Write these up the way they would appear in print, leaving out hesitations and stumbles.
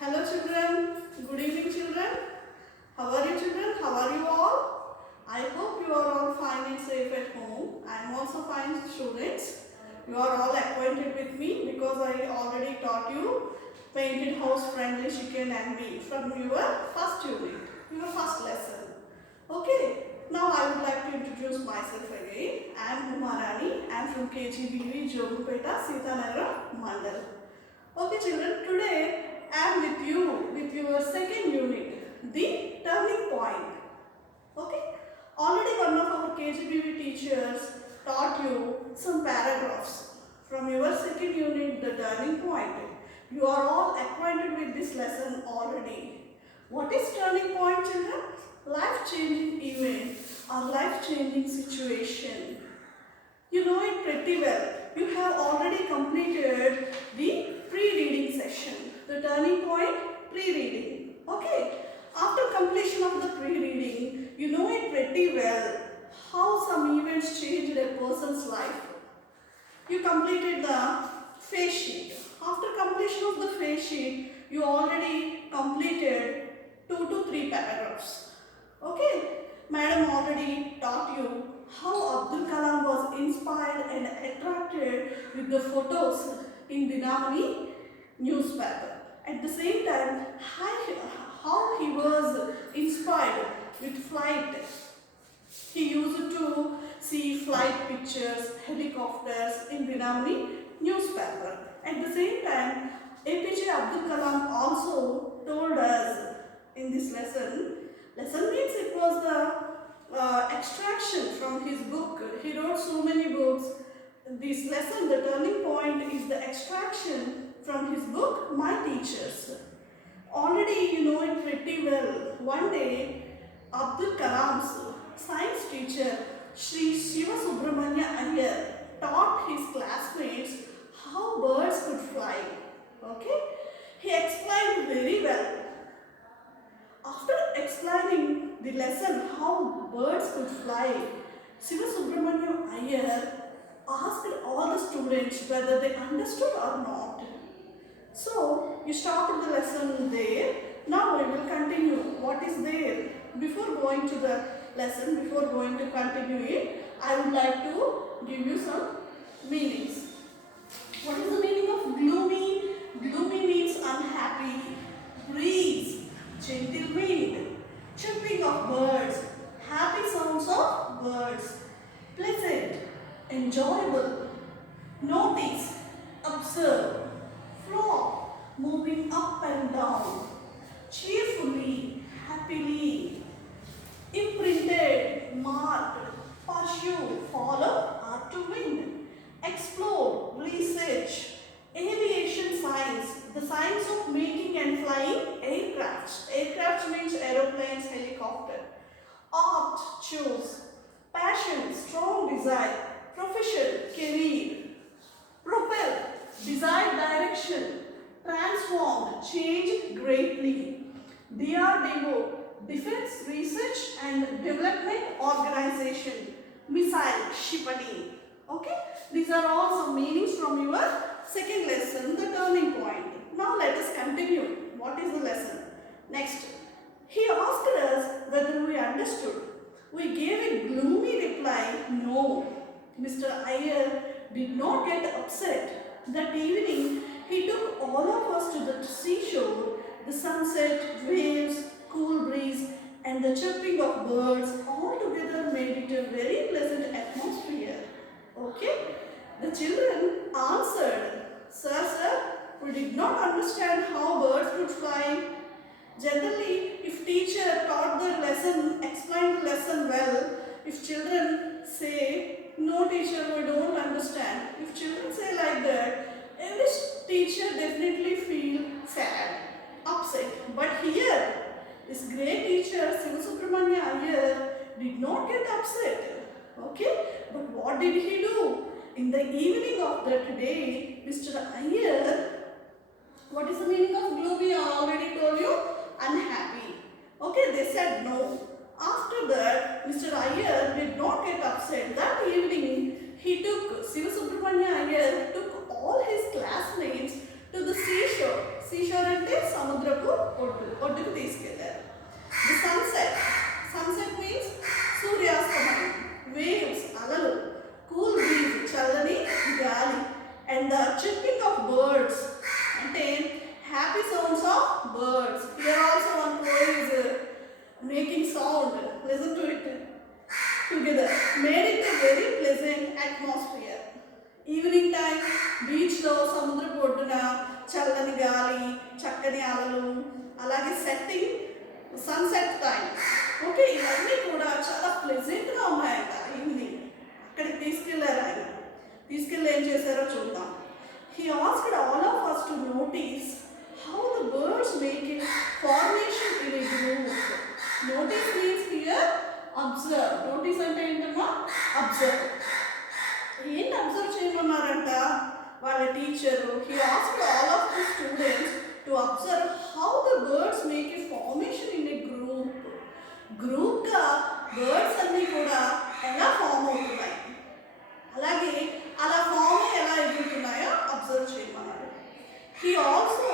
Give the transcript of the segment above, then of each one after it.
Hello children, good evening children. How are you children? How are you all? I hope you are all fine and safe at home. I am also fine students. You are all acquainted with me because I already taught you Painted House, Friendly Chicken and Me from your first unit, your first lesson. Okay, now I would like to introduce myself again. I am Umarani. I am from KGBV Jogupeta, Sitanagar Mandal. Okay children, today I am with you with your second unit, the turning point. Okay, already one of our KGBV teachers taught you some paragraphs from your second unit, the turning point. You are all acquainted with this lesson already. What is turning point children? Life-changing event or life-changing situation. You know it pretty well. You have already completed the pre-reading session. The turning point, pre-reading. Okay. After completion of the pre-reading, you know it pretty well how some events changed a person's life. You completed the face sheet. After completion of the face sheet, you already completed 2 to 3 paragraphs. Okay. Madam already taught you how Abdul Kalam was inspired and attracted with the photos in Dinamani newspaper. At the same time, how he was inspired with flight. He used to see flight pictures, helicopters in Dinamani newspaper. At the same time, APJ Abdul Kalam also told us in this lesson means it was the extraction from his book. He wrote so many books. This lesson, the turning point, is the extraction from his book, My Teachers. Already you know it pretty well. One day, Abdul Kalam's science teacher, Sri Shiva Subramanya Iyer, taught his classmates how birds could fly. Okay? He explained very well. After explaining the lesson how birds could fly, Shiva Subramaniam Iyer asked all the students whether they understood or not. So, you stopped the lesson there. Now we will continue what is there. Before going to the lesson, before going to continue it, I would like to give you some meanings. What is the meaning of gloomy? Gloomy means unhappy. Breeze, gentle wind, chirping of birds, happy sounds of birds, pleasant, enjoyable, notice, observe, flow, moving up and down, cheerfully, happily, imprinted, marked, pursue, follow, are to win, explore, research, aviation science, the science of making and flying aircrafts. Aircrafts means aeroplanes, helicopter. Art, choose. Passion, strong desire. Profession, career. Propel, desired direction. Transformed, change greatly. DRDO, Defense Research and Development Organization. Missile, Shipadi. Okay, these are all some meanings from your second lesson, the turning point. Now let us continue. What is the lesson? Next, he asked us whether we understood. We gave a gloomy reply, no. Mr. Iyer did not get upset. That evening, he took all of us to the seashore. The sunset, waves, cool breeze and the chirping of birds all together made it a very pleasant atmosphere. Okay? The children answered, Sir, we did not understand how birds could fly. Generally, if teacher taught the lesson, explained the lesson well, if children say, no teacher, we don't understand. If children say like that, every teacher definitely feel sad, upset. But here, this great teacher, Shiva Subramanya Iyer, did not get upset. Okay? But what did he do? In the evening of that day, Mr. Iyer, what is the meaning of gloomy? I already told you, unhappy. Okay, they said no. After that, Mr. Iyer did not get upset. That evening, he took, Shiva Subramanya Iyer took all his classmates to the seashore. Seashore and సముద్రపు ఒడ్డుకు తీసుకెళ్లారు. The sunset means సూర్యాస్తమయం, వేవ్స్ అలలు, cool breeze చల్లని గాలి, and the చిర్పింగ్ of birds అంటే happy sounds of birds. Here also one crow is making sound. Listen to it together. Made it a very pleasant atmosphere. Evening time బీచ్లో సముద్రపు ఒడ్డున చల్లని గాలి, చక్కని అలలు, అలాగే సన్సెట్ టైం. ఓకే, ఇవన్నీ కూడా చాలా ప్లెజెంట్గా ఉన్నాయంట. ఈవినింగ్ అక్కడికి తీసుకెళ్లారు ఆయన. తీసుకెళ్ళి ఏం చేశారో చూద్దాం. He asked all of us to notice how the birds make a formation in a group. Notice means here observe. Notice అంటే ఏంటమ్మా? Observe. ఏంటి అబ్జర్వ్ చేయమన్నారంట వాళ్ళ teacher. He asked all of the students to observe how the birds make a formation in a group. గ్రూప్గా బర్డ్స్ అన్నీ కూడా ఎలా ఫామ్ అవుతున్నాయి, అలాగే అలా ఫామ్ ఎలా ఎదుగుతున్నాయో అబ్జర్వ్ చేయమన్నారు. He also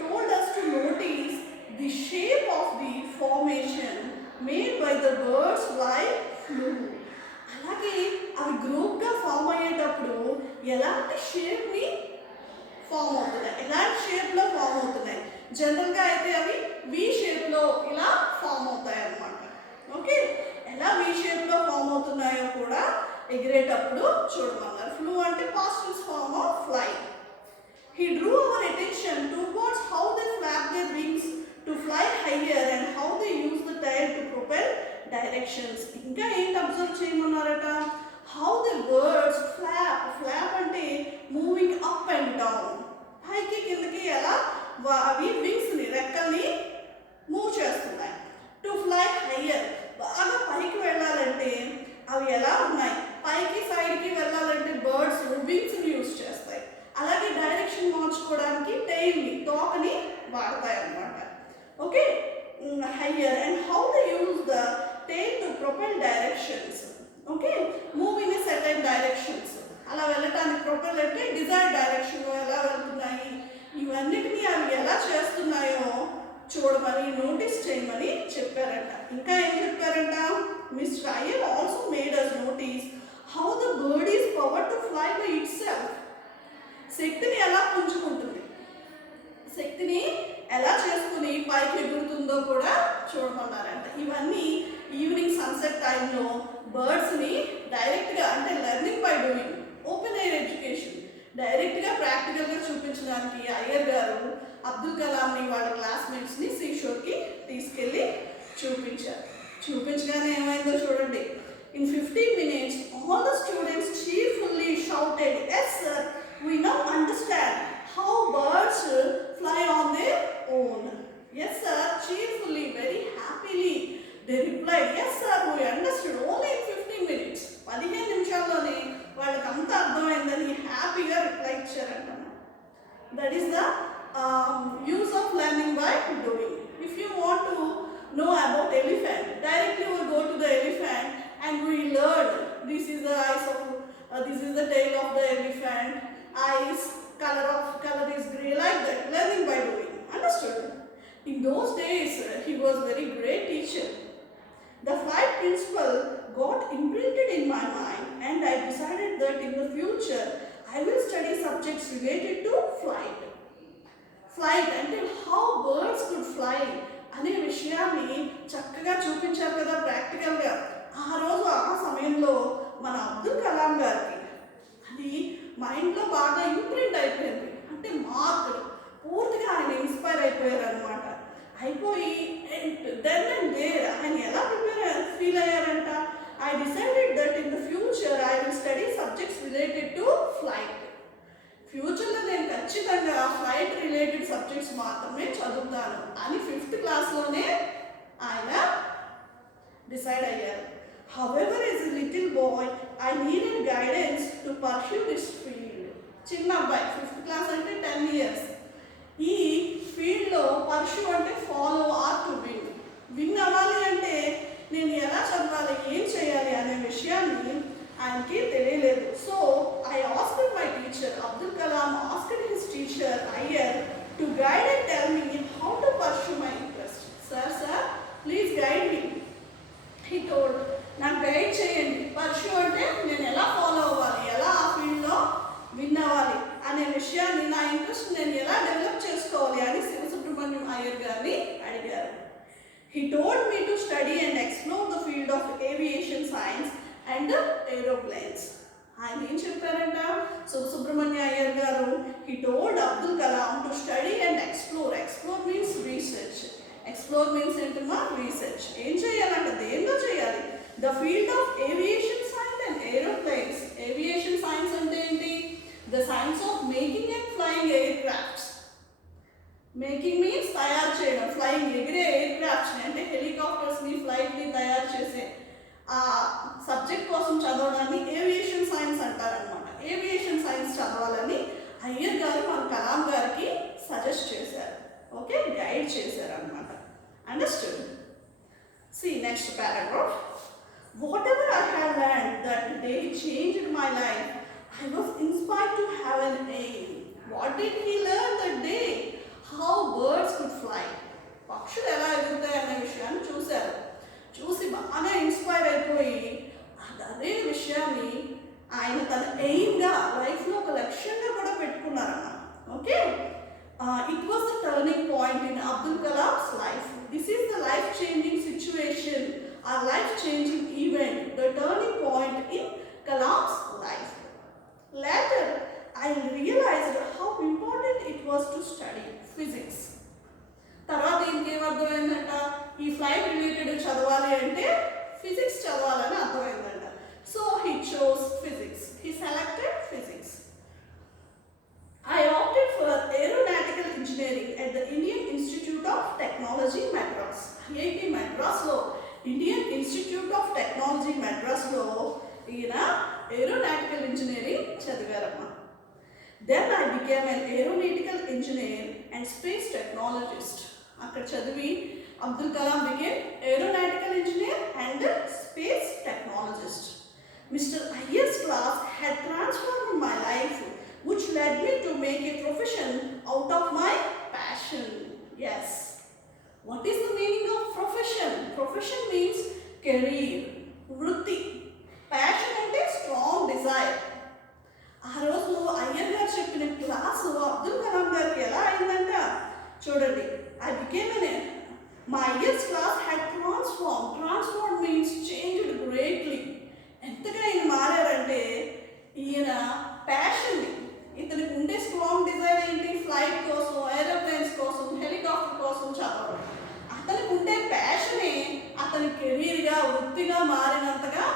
told us to notice the shape of the formation made by the birds while flew. అలాగే అవి గ్రూప్గా ఫామ్ అయ్యేటప్పుడు ఎలాంటి షేప్ని ఫామ్ అవుతున్నాయి, ఎలాంటి షేప్లో ఫామ్ అవుతున్నాయి. జనరల్గా అయితే అవి వి షేప్లో ఇలా ఫామ్ అవుతాయి అన్నమాట. ఓకే, ఎలా వి షేప్లో ఫామ్ అవుతున్నాయో కూడా ఎగిరేటప్పుడు చూడమన్నారు. ఫ్లూ అంటే past tense form of fly. He drew our attention towards how they flap their wings to fly higher and how they use the tail to propel directions. ఇంకా ఏంటి అబ్జర్వ్ చేయమన్నారట? How the birds flap అంటే moving up and down, పైకి కిందకి ఎలా అవి వింగ్స్ని రెక్కల్ని మూవ్ చేస్తున్నాయి. టు ఫ్లై హయ్యర్, బాగా పైకి వెళ్ళాలంటే అవి ఎలా ఉన్నాయి, పైకి సైడ్కి వెళ్ళాలంటే బర్డ్స్ వింగ్స్ని యూజ్ చేస్తాయి. అలాగే డైరెక్షన్ మార్చుకోవడానికి టెయిల్ని, తోకని వాడతాయి అన్నమాట. Okay, higher and how they use the tail to propel directions. Okay, move in a certain directions. అలా వెళ్ళటానికి ప్రొపెల్ అంటే డిజైర్డ్ డైరెక్షన్లో ఎలా వెళ్తున్నాయి, ఇవన్నిటినీ అవి ఎలా చేస్తున్నాయో చూడమని, నోటీస్ చేయమని చెప్పారంట. ఇంకా ఏం చెప్పారంట? మిస్టర్ Iyer also made us notice how the bird is power to fly by itself. శక్తిని ఎలా పుంజుకుంటుంది, శక్తిని ఎలా చేసుకుని పైకి ఎగురుతుందో కూడా చూడమన్నారంట. ఇవన్నీ ఈవినింగ్ సన్సెట్ టైంలో బర్డ్స్ని డైరెక్ట్గా అంటే learning by doing, open air education, డైరెక్ట్గా ప్రాక్టికల్గా చూపించడానికి అయ్యర్ గారు అబ్దుల్ కలాంని వాళ్ళ క్లాస్మేట్స్ని సీషోర్కి తీసుకెళ్ళి చూపించారు. చూపించగానే ఏమైందో చూడండి. In 15 minutes, all the students cheerfully shouted, "Yes sir, we now understand how birds fly on their own." Yes sir, cheerfully, very happily they replied, "Yes sir, we understood only in 15 minutes." 15 నిమిషాల్లోనే వాళ్ళకి అంతా అర్థమైందని హ్యాపీగా రిప్లై ఇచ్చారంట. That is the use of learning by doing. If you want to know about elephant, directly we will go to the elephant and we learn this is the eyes of this is the tail of the elephant, eyes, color is grey, like that, learning by doing. Understood? In those days he was very great teacher. The flight principle got imprinted in my mind and I decided that in the future I will study subjects related to flight అంటే how birds could fly అనే విషయాన్ని చక్కగా చూపించారు కదా ప్రాక్టికల్గా. ఆ రోజు ఆ సమయంలో మన అబ్దుల్ కలాం గారికి అది మైండ్లో బాగా ఇంప్రింట్ అయిపోయింది. అంటే మార్క్ పూర్తిగా ఆయన ఇన్స్పైర్ అయిపోయారు అనమాట. అయిపోయి దెన్ అండ్ దేర్ ఆయన ఎలా ఫీల్ అయ్యారంట? I decided that in the future I will study subjects related to flight. ఫ్యూచర్లో నేను ఖచ్చితంగా ఫ్లైట్ రిలేటెడ్ సబ్జెక్ట్స్ మాత్రమే చదువుతాను అని 5th క్లాస్లోనే ఆయన డిసైడ్ అయ్యారు. However, as a little boy, I needed guidance to pursue this field. చిన్న అబ్బాయి 5th క్లాస్ అంటే 10 years. ఈ ఫీల్డ్లో పర్ష్యూ అంటే ఫాలో ఆర్ టు విన్ అవ్వాలి అంటే నేను ఎలా చదవాలి, ఏం చేయాలి అనే విషయాన్ని ఆయనకి తెలియలేదు. So I asked my teacher, Abdul Kalam asked his teacher Iyer to guide and tell me how He told me to study and explore the field of aviation science and aeroplanes. ఆయన ఏం చెప్పారంట సుబ్రహ్మణ్య అయ్యర్ గారు? He told Abdul Kalam to study and explore. Explore means research. Explore means ఏంటమ్మా? Research. ఏం చేయాలంట? దేనిలో చేయాలి? The field of aviation science and aeroplanes. Aviation science అంటే ఏంటి? The science of making and flying aircrafts. Making means తయారు చేయడం, ఫ్లయింగ్ ఎగిరే ఎయిర్క్రాఫ్ట్స్ని అంటే హెలికాప్టర్స్ని ఫ్లైట్ని తయారు చేసే ఆ సబ్జెక్ట్ కోసం చదవడాన్ని ఏవియేషన్ సైన్స్ అంటారనమాట. ఏవియేషన్ సైన్స్ చదవాలని అయ్యర్ గారు మన కలాం గారికి సజెస్ట్ చేశారు. ఓకే, గైడ్ చేశారు అనమాట. Understood? See next paragraph. Whatever I had learned that day changed my life. I was inspired to have an aim. What did he learn that day? How birds could fly. పక్షులు ఎలా ఎగురుతాయి అనే విషయాన్ని చూశారు. చూసి బాగా ఇన్స్పైర్ అయిపోయి అదే విషయాన్ని ఆయన తన ఎయిమ్గా లైఫ్లో ఒక లక్ష్యంగా కూడా పెట్టుకున్నారన్న. Okay, it was the turning point in Abdul Kalam's life. This is the life changing situation or life changing event, the turning point in Kalam's life. Later, I realized how important it was to study physics. తర్వాత ఇంకేం అర్థమైందంట? ఈ flight related చదవాలి అంటే physics చదవాలని అర్థమైందంట. So he chose physics. He selected physics. I opted for aeronautical engineering at the Indian Institute of Technology, Madras. IIT Madras లో, Indian Institute of Technology, Madras లో ఈయన aeronautical engineering చదివారమ్మా. Then I became an aeronautical engineer and space technologist. అక్కడ చదివి అబ్దుల్ Kalam became aeronautical engineer and space technologist. Mr. Iyen's class had transformed my life, which led me to make a profession out of my passion. Yes. What is the meaning of profession? Profession means career, వృత్తి. Passion అంటే strong desire. ఆ రోజు అయ్యర్ గారు చెప్పిన క్లాసు అబ్దుల్ కలాం గారికి ఎలా అయిందంట చూడండి. My Iyen's class had transformed. Transformed means changed greatly. ఎంతగా ఈయన మారారంటే ఈయన ప్యాషన్ని, ఇతనికి ఉండే స్ట్రాంగ్ డిజైర్ ఏంటి? ఫ్లైట్ కోసం, ఏరోప్లేన్స్ కోసం, హెలికాప్టర్ కోసం చదవడం. అతనికి ఉండే ప్యాషనే అతని కెరీర్గా, వృత్తిగా మారినంతగా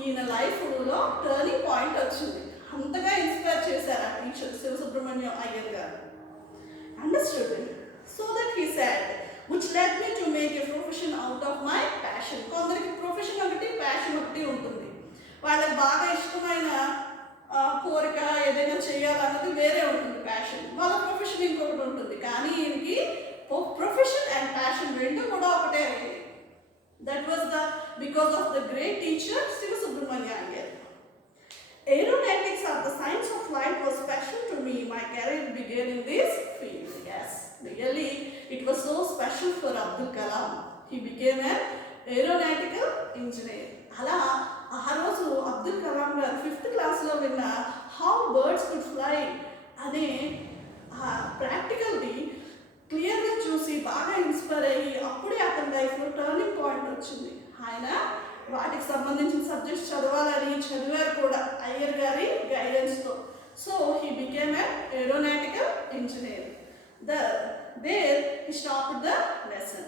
ఈయన లైఫ్లో టర్నింగ్ పాయింట్ వచ్చింది. అంతగా ఇన్స్పైర్ చేశారు ఆ టీచర్ శివసుబ్రహ్మణ్యం అయ్యర్ గారు. Understood? So that he said which led me to make a profession out of my passion. కొందరికి ప్రొఫెషన్ ఒకటి, ప్యాషన్ ఒకటి ఉంటుంది. వాళ్ళకి బాగా ఇష్టమైన కోరిక ఏదైనా చేయాలన్నది వేరే ఉంటుంది, ప్యాషన్. వాళ్ళ ప్రొఫెషన్ ఇంకొకటి ఉంటుంది. కానీ ఈయనకి ప్రొఫెషన్ అండ్ ప్యాషన్ రెండు కూడా ఒకటే అయ్యాయి. That was because of the great teacher Siva Subramania Iyer. Aeronautics or the science of flight was special to me. My career began in this field. Yes, really, it was so special for Abdul Kalam. He became an aeronautical engineer. అలా ఆ రోజు అబ్దుల్ కలాం గారు 5th క్లాస్లో విన్న how birds could fly అనే ప్రాక్టికల్ని క్లియర్గా చూసి బాగా ఇన్స్పైర్ అయ్యి అప్పుడే అతని లైఫ్లో టర్నింగ్ పాయింట్ వచ్చింది. ఆయన వాటికి సంబంధించిన సబ్జెక్ట్స్ చదవాలని చదివారు కూడా అయ్యర్ గారి గైడెన్స్తో. So he became an aeronautical engineer. There he stopped the lesson.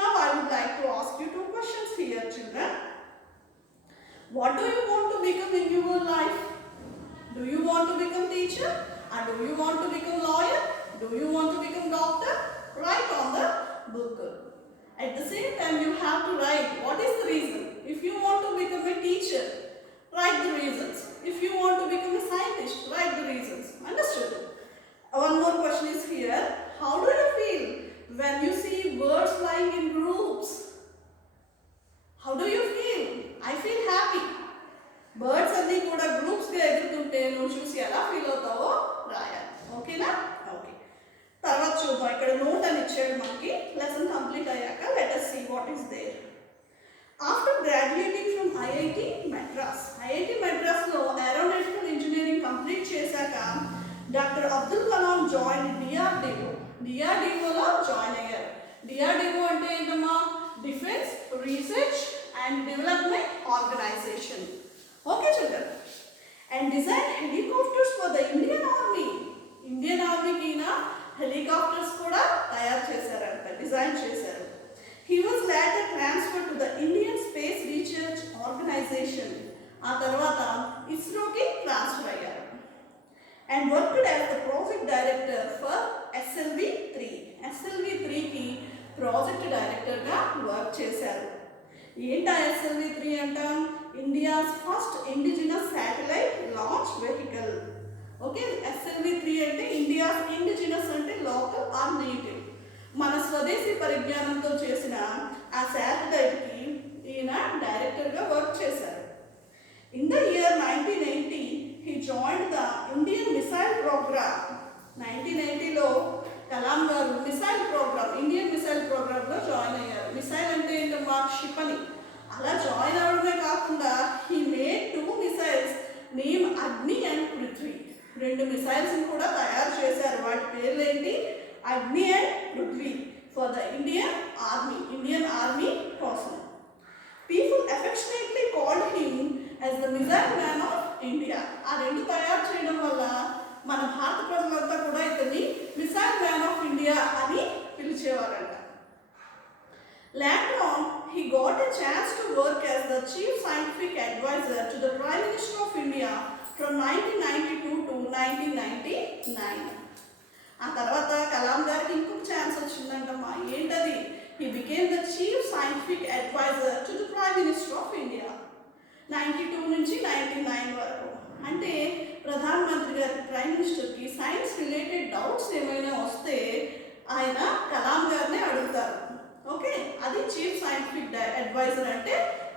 Now I would like to ask you 2 questions here, children. What do you want to become in your life? Do you want to become teacher? Or do you want to become lawyer? Do you want to become doctor? Write on the book. At the same time you have to write what is the reason. If you want to become a teacher, write the reasons. If you want to become a scientist, write the reasons. Understood? One more question is here. How do you feel when you see birds flying in groups? How do you feel? I feel happy. Birds అన్ని కూడా గ్రూప్స్గా ఎగురుతుంటే నువ్వు చూసి ఎలా ఫీల్ అవుతావో రాయాలి. ఓకేనా? ఓకే, తర్వాత చూద్దాం. ఇక్కడ నోట్ అని ఇచ్చాడు మనకి. లెసన్ కంప్లీట్ అయ్యాక let us see what is there. After graduating from IIT Madras, IIT Madrasలో aeronautical engineering కంప్లీట్ చేశాక doctor Abdul Kalam join DRDO. DRDOలో జాయిన్ అయ్యారు. DRDO అంటే ఏంటమ్మా? Defense Research and Development Organization. Okay children. And designed helicopters for the Indian Army. Indian Army ki na helicopters kuda tayar chesaranta, design chesaru. He was later transferred to the Indian Space Research Organization. ఆ తర్వాత ఇస్రోకి transfer అయ్యారు. And worked as the project director for SLV-3. SLV-3కి project డైరెక్టర్గా work చేశారు. ఏంటా SLV-3 అంట? India's first indigenous satellite launch vehicle. Okay, SLV-3 అంటే ఇండియాస్ ఇండిజినస్ అంటే లోకల్ ఆర్ నేటివ్, మన స్వదేశీ పరిజ్ఞానంతో చేసిన ఆ శాటిలైట్కి ఈయన డైరెక్టర్గా వర్క్ చేశారు. In the year 1980, he joined the Indian Missile Program. 1980లో కలాం గారు మిసైల్ ప్రోగ్రామ్, ఇండియన్ మిసైల్ ప్రోగ్రామ్లో జాయిన్ అయ్యారు. మిసైల్ అంటే ఏంటమ్మా? షిప్ అని. అలా జాయిన్ అవడమే కాకుండా he made 2 missiles నేమ్ అగ్ని అండ్ పృథ్వీ. 2 మిసైల్స్ని కూడా తయారు చేశారు. వాటి పేర్లు ఏంటి? అగ్ని అండ్ Prithvi for the Indian army కోసం. People affectionately called him as the missile man of India. ఆ 2 తయారు చేయడం వల్ల మన భారత ప్రజలంతా కూడా ఇతన్ని మిసైల్ మ్యాన్ ఆఫ్ ఇండియా అని పిలిచేవారంట. Later on, he got a chance to work as the chief scientific advisor to the Prime Minister of India from 1992 to 1999. ఆ తర్వాత కలాం గారికి ఇంకొక ఛాన్స్ వచ్చిందంటమ్మా. ఏంటది? He became the chief scientific advisor to the Prime Minister of India. 92 నుంచి 99 వరకు. అంటే ప్రధానమంత్రి గారి ప్రైమ్ మినిస్టర్కి సైన్స్ రిలేటెడ్ డౌట్స్ ఏమైనా వస్తే ఆయన కలాం గారినే అడుగుతారు. ఓకే, అది చీఫ్ సైంటిఫిక్ అడ్వైజర్ అంటే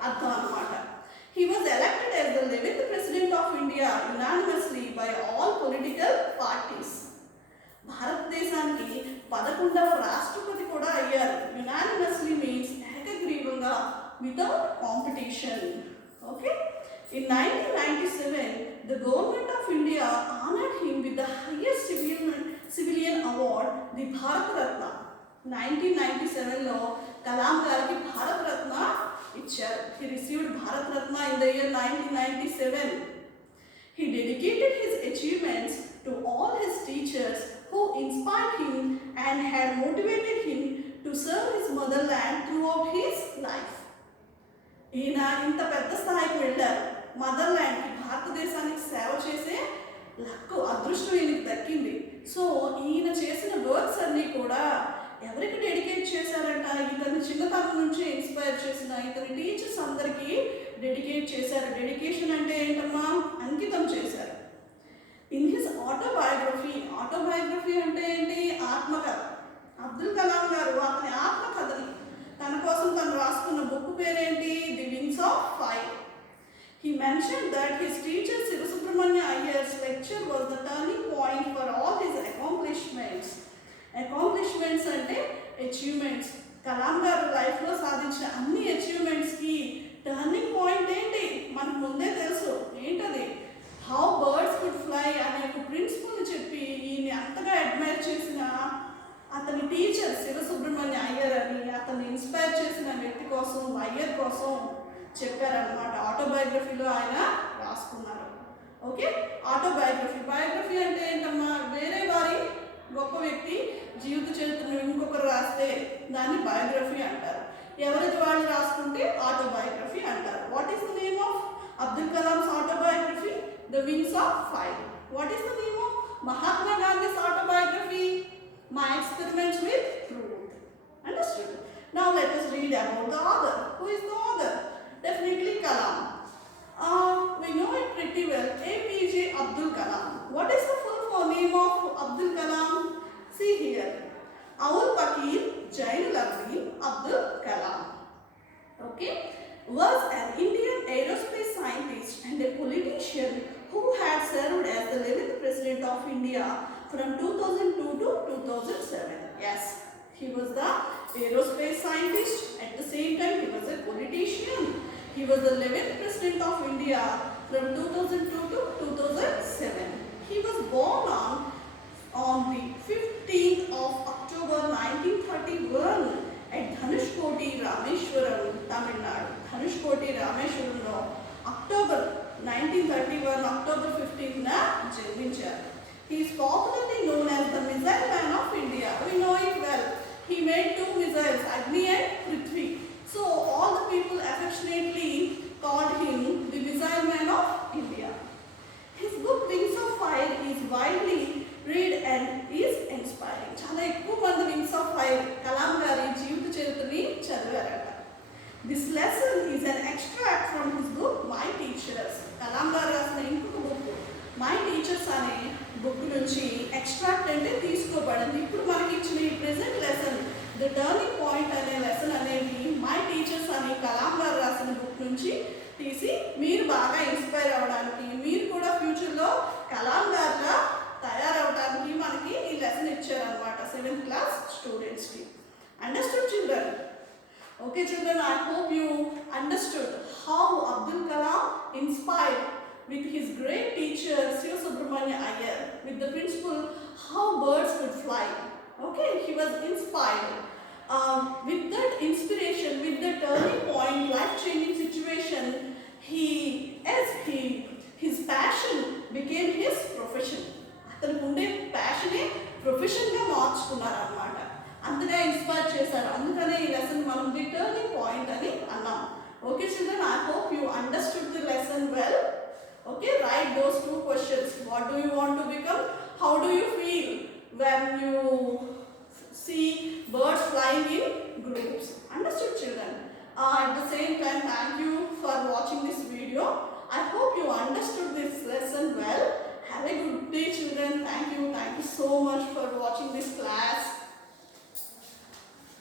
అర్థం అన్నమాట. He was elected as the 11th President of India unanimously by all political parties. భారతదేశానికి 11వ రాష్ట్రపతి కూడా అయ్యారు. యునానిమస్లీ మీన్స్ ఏకగ్రీవంగా, without competition. Okay, in 1997 the government of India honored him with the highest civilian award, the Bharat Ratna. 1997లో కలాం గారికి భారత రత్న ఇచ్చారు. He received Bharat Ratna in the year 1997. He dedicated his achievements to all his teachers who inspired him and had motivated him to serve his motherland throughout his life. ఈయన ఇంత పెద్ద స్థాయికి వెళ్ళారు. మదర్లాండ్కి, భారతదేశానికి సేవ చేసే లక్కు, అదృష్టం ఈయనకి దక్కింది. సో ఈయన చేసిన వర్క్స్ అన్నీ కూడా ఎవరికి డెడికేట్ చేశారంట? ఇతని చిన్నతనం నుంచి ఇన్స్పైర్ చేసిన ఇతని టీచర్స్ అందరికీ డెడికేట్ చేశారు. డెడికేషన్ అంటే ఏంటమ్మా? అంకితం చేశారు. ఇన్ హిస్ ఆటోబయోగ్రఫీ అంటే ఏంటి? ఆత్మకథ. అబ్దుల్ కలాం గారు అతని ఆత్మకథని తన కోసం తను రాసుకున్న బుక్ పేరేంటి? The wings of fire. He mentioned that his teacher Siva Subramanya Iyer's lecture was the turning point for all his accomplishments. Accomplishments అంటే అచీవ్మెంట్స్. కలాం గారు లైఫ్లో సాధించిన అన్ని అచీవ్మెంట్స్కి టర్నింగ్ పాయింట్ ఏంటి? మనకు ముందే తెలుసు. ఏంటది? హౌ బర్డ్స్ కుడ్ ఫ్లై అనే ఒక ప్రిన్సిపల్ని చెప్పి ఈయన్ని అంతగా అడ్మైర్ చేసిన అతని టీచర్ శివ సుబ్రహ్మణ్య అయ్యర్ అని అతన్ని ఇన్స్పైర్ చేసిన వ్యక్తి కోసం, అయ్యర్ కోసం చెప్పారనమాట. ఆటోబయోగ్రఫీలో ఆయన రాసుకున్నారు. ఓకే, బయోగ్రఫీ అంటే ఏంటమ్మా? వేరే వారి గొప్ప వ్యక్తి జీవిత చరిత్రను ఇంకొకరు రాస్తే దాన్ని బయోగ్రఫీ అంటారు. ఎవరిది వాళ్ళు రాసుకుంటే ఆటోబయోగ్రఫీ అంటారు. What is the name of Abdul Kalam's autobiography? The wings of fire. What is the name of Mahatma Gandhi's autobiography? My Experiments with Truth. Understood? Now let us read about the author. Who is the author? Definitely Kalam. We know it pretty well. APJ Abdul Kalam. What is the full name of Abdul Kalam? See here. Awul Pakir Jainul Abdin Abdul Kalam. Okay? Was an Indian aerospace scientist and a politician who had served as the 11th President of India from 2002 to 2007. Yes, he was the aerospace scientist. At the same time, he was a politician. He was the 11th President of India from 2002 to 2007. He was born on the 15th of October 1931 at Dhanushkoti, Rameshwaram. 1931 October 15th na జన్మించారు. He is popularly known as the Missile Man of India. We know it well. He made 2 missiles, Agni and Prithvi. So all the people affectionately called him the Missile Man of India. His book Wings of Fire is widely read and is inspiring. చాలా ఎక్కువ మంది wings of fire Kalam గారి జీవిత చరిత్రని చదివారట. This lesson is an extract from his book My Teachers. Kalam గారు రాసిన ఇంకొక book my teachers అనే బుక్ నుంచి ఎక్స్ట్రాక్ట్ అంటే తీసుకోబడింది. ఇప్పుడు మనకి ఇచ్చిన ఈ present lesson the turning point అనే లెసన్ అనేది మై టీచర్స్ అనే కలాం గారు రాసిన బుక్ నుంచి తీసి మీరు బాగా ఇన్స్పైర్ అవ్వడానికి, మీరు కూడా ఫ్యూచర్లో కలాం గారిగా తయారవడానికి మనకి ఈ లెసన్ ఇచ్చారనమాట 7th class స్టూడెంట్స్కి. Understood children? Okay children, I hope you understood how Abdul Kalam inspired with his great teacher Shiva Subramania Iyer with the principle how birds could fly. Okay, he was inspired. With that inspiration, with the turning point, life-changing situation, his passion became his profession. అతనికి ఉండే ప్యాషనే ప్రొఫెషన్గా మార్చుకున్నారన్నమాట. అంతగా ఇన్స్పైర్ చేశారు. అందుకనే ఈ లెసన్ మనం ది టర్నింగ్ పాయింట్ అని అన్నాం. Okay children, I hope you understood the lesson well. Okay, right those 2 questions. What do you want to become? How do you feel when you see birds flying in groups? Understood children? At the same time, thank you for watching this video. I hope you understood